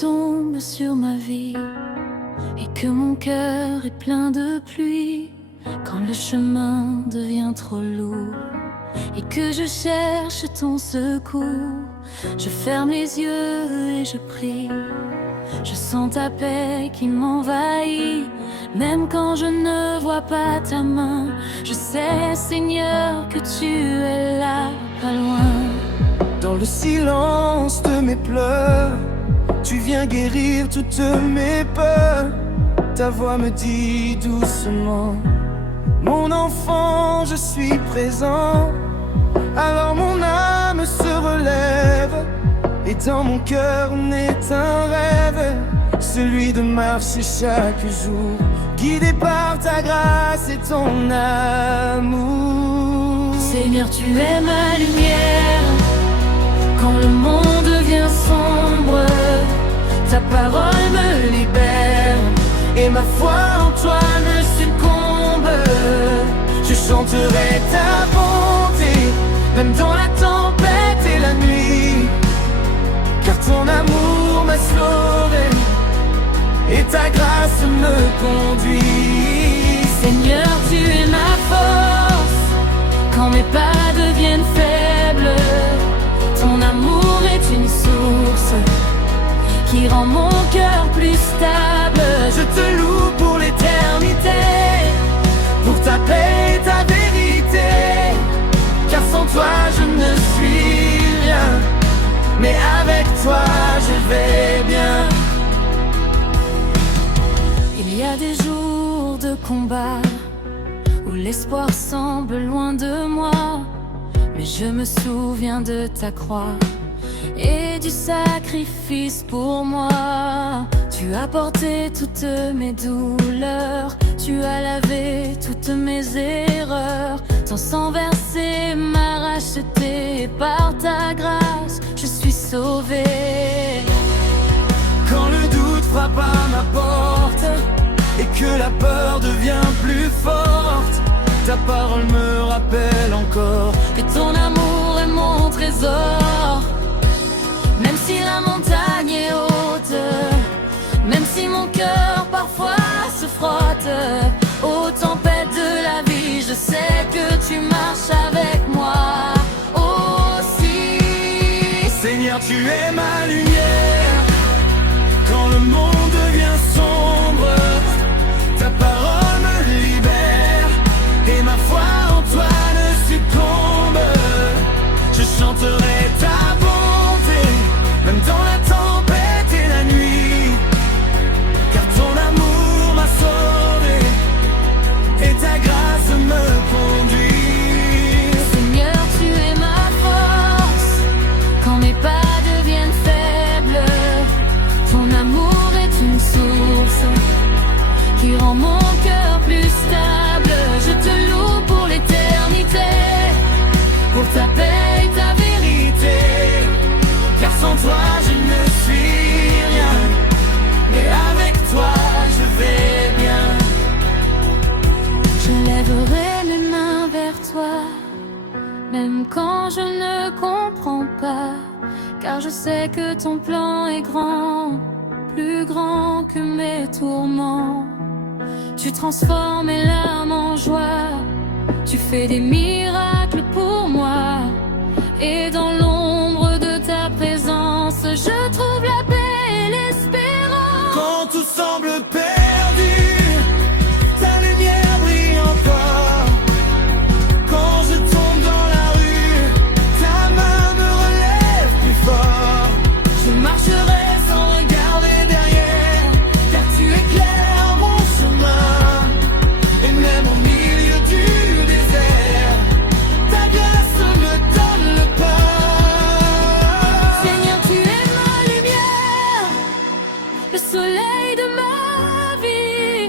tombe sur ma vie et que mon cœur est plein de pluie, quand le chemin devient trop lourd et que je cherche ton secours, je ferme les yeux et je prie. Je sens ta paix qui m'envahit, même quand je ne vois pas ta main. Je sais, Seigneur, que tu es là, pas loin. Dans le silence de mes pleurs, tu viens guérir toutes mes peurs. Ta voix me dit doucement: mon enfant, je suis présent. Alors mon âme se relève, et dans mon cœur naît un rêve, celui de marcher chaque jour, guidé par ta grâce et ton amour. Seigneur, tu es ma lumière, quand le monde devient sombre, ta parole me libère, et ma foi en toi ne succombe. Je chanterai ta bonté, même dans la tempête et la nuit, car ton amour m'a sauvé et ta grâce me conduit. Seigneur, tu es ma force, quand mes pas deviennent faibles, ton amour est une source qui rend mon cœur plus stable. Je te loue pour l'éternité, pour ta paix et ta vérité, car sans toi je ne suis rien, mais avec toi je vais bien. Il y a des jours de combat où l'espoir semble loin de moi, mais je me souviens de ta croix et du sacrifice pour moi. Tu as porté toutes mes douleurs, tu as lavé toutes mes erreurs. Ton sang versé m'a racheté, par ta grâce je suis sauvé. Quand le doute frappe à ma porte et que la peur devient plus forte, ta parole me rappelle encore que ton amour est mon trésor. Même si la montagne est haute, même si mon cœur parfois se frotte aux tempêtes de la vie, je sais que tu marches avec moi aussi. Seigneur, tu es ma lumière, quand le monde devient sombre, ta parole me libère, et ma foi en toi ne succombe. Je chanterai ta bonté, même dans la tempête et la nuit, car ton amour m'a sauvé et ta grâce me conduit. Seigneur, tu es ma force, quand mes pas deviennent faibles, ton amour est une source qui rend mon cœur plus stable. Je te loue pour l'éternité, pour ta paix et ta vérité, car sans toi je ne suis rien, mais avec toi je vais bien. je lèverai mes mains vers toi, même quand je ne comprends pas, car je sais que ton plan est grand, plus grand que mes tourments. Tu transformes mes larmes en joie, tu fais des miracles pour moi, et dans l'ombre de ta présence, je trouve la paix et l'espérance. Quand tout semble perdu, ta lumière brille encore. Quand je tombe dans la rue, ta main me relève plus fort. Je marcherai sans regarder derrière, car tu éclaires mon chemin, et même au milieu du désert, ta grâce me donne le pain. Seigneur, tu es ma lumière, le soleil de ma vie.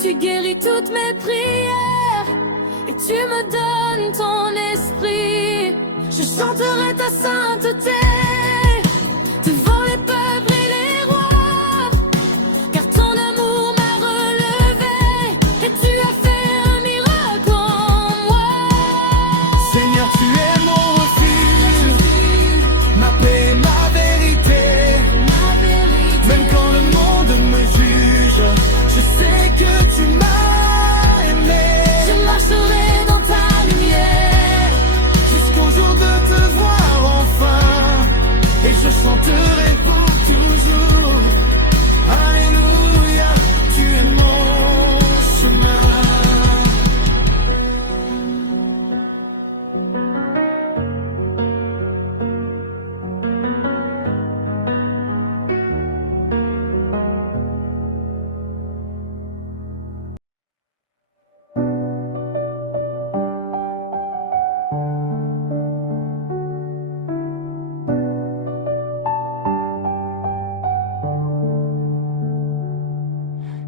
Tu guéris toutes mes prières et tu me donnes ton esprit. Je chanterai ta sainteté devant les peuples et les rois, car ton amour m'a relevé et tu as fait un miracle en moi. Seigneur, tu es mon refuge, ma paix, ma vérité,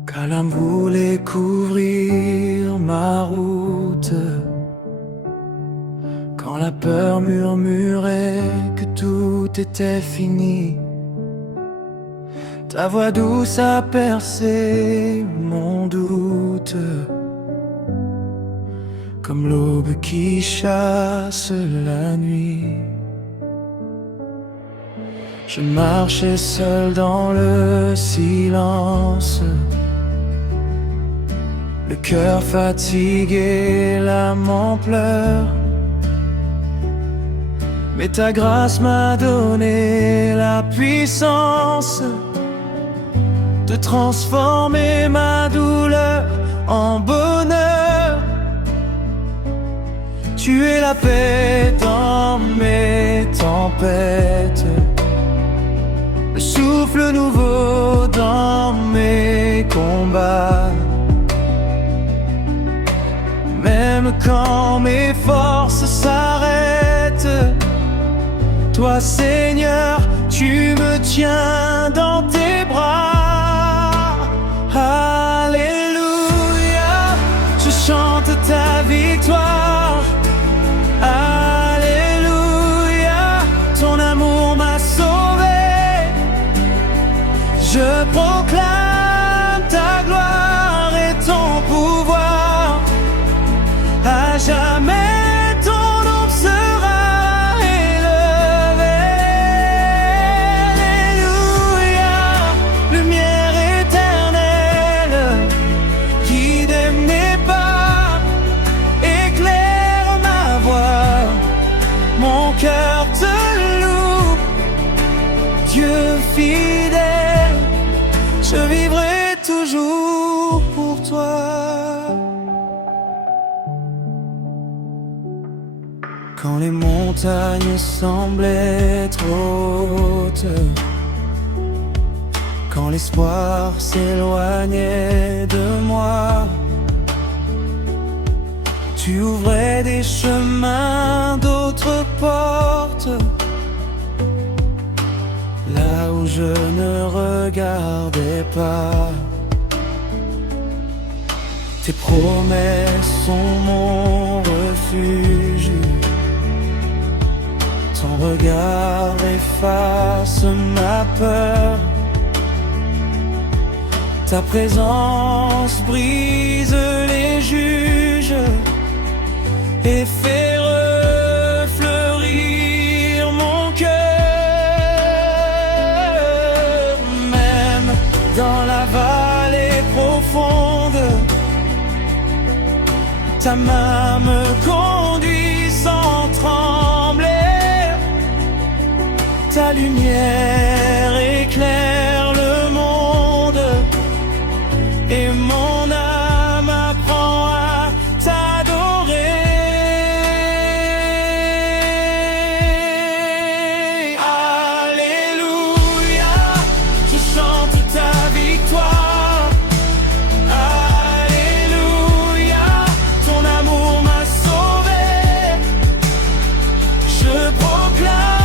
Calame voulait couvrir ma route, quand la peur murmurait que tout était fini. Ta voix douce a percé mon doute, comme l'aube qui chasse la nuit. Je marchais seul dans le silence, le cœur fatigué, l'âme en pleurs. Mais ta grâce m'a donné la puissance de transformer ma douleur en bonheur. Tu es la paix dans mes tempêtes, le souffle nouveau dans mes combats. Même quand mes forces s'arrêtent, toi Seigneur, tu me tiens dans tes bras. Alléluia, je chante ta victoire. Alléluia, ton amour m'a sauvé. Je proclame ta gloire et ton pouvoir. À jamais ton nom sera élevé. Alléluia, lumière éternelle, guide mes pas, éclaire ma voie. Mon cœur te loue, Dieu fidèle, je vivrai toujours pour toi. Quand les montagnes semblaient trop hautes, quand l'espoir s'éloignait de moi, tu ouvrais des chemins, d'autres portes, là où je ne regardais pas. Tes promesses sont mon refuge, ton regard efface ma peur. Ta présence brise les juges et fait refleurir mon cœur. Même dans la vallée profonde, ta main me conduit sans trembler. Ta lumière éclaire le monde et mon âme apprend à t'adorer. Alléluia, je chante ta victoire. Alléluia, ton amour m'a sauvé. Je proclame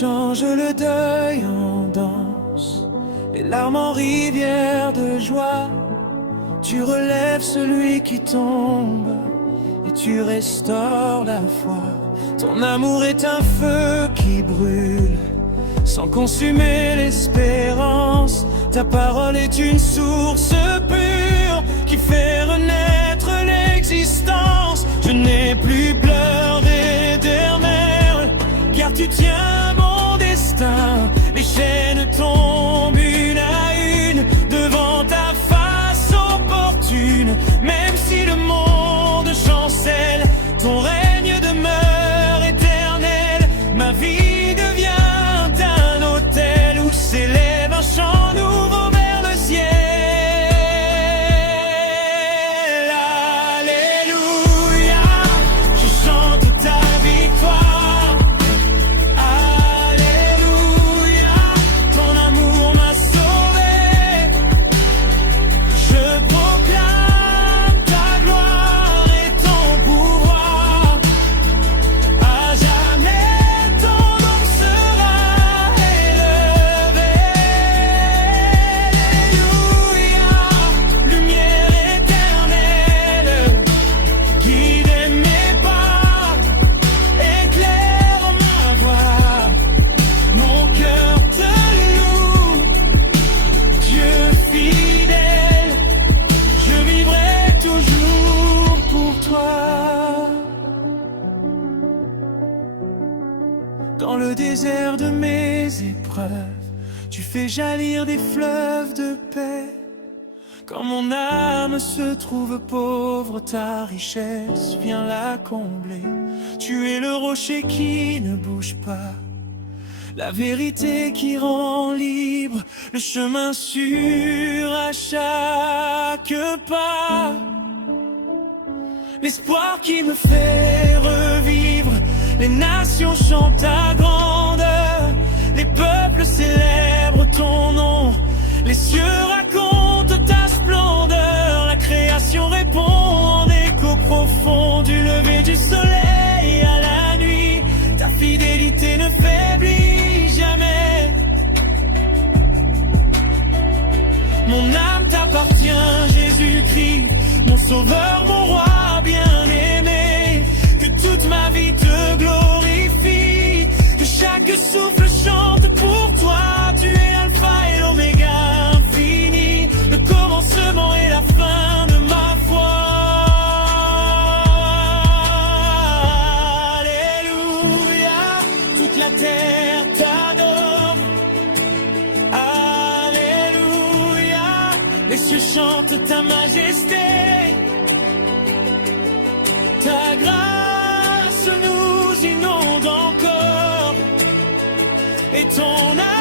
change le deuil en danse, les larmes en rivière de joie. Tu relèves celui qui tombe et tu restaures la foi. Ton amour est un feu qui brûle sans consumer l'espérance. Ta parole est une source pure qui fait renaître l'existence. Je n'ai plus peur éternel, car tu tiens mon destin. Les chaînes tombent une à une devant ta face opportune. Même si le monde chancelle, ton règne demeure éternel. Ma vie Dans le désert de mes épreuves, tu fais jaillir des fleuves de paix. Quand mon âme se trouve pauvre, ta richesse vient la combler. Tu es le rocher qui ne bouge pas, la vérité qui rend libre, le chemin sûr à chaque pas. L'espoir qui me fait revivre, les nations chantent ta grandeur, les peuples célèbrent ton nom, les cieux racontent ta splendeur, la création répond en écho profond, du lever du soleil à la nuit, ta fidélité ne faiblit jamais. Mon âme t'appartient, Jésus-Christ, mon sauveur, mon roi bien-aimé. Que toute ma vie te glorifie, que chaque souffle chante pour toi. Tu es l'alpha et l'oméga infini, le commencement et la fin de ma foi. Alléluia, toute la terre t'adore. Alléluia, les cieux chantent ta majesté. Ta grâce nous inonde encore, et ton âme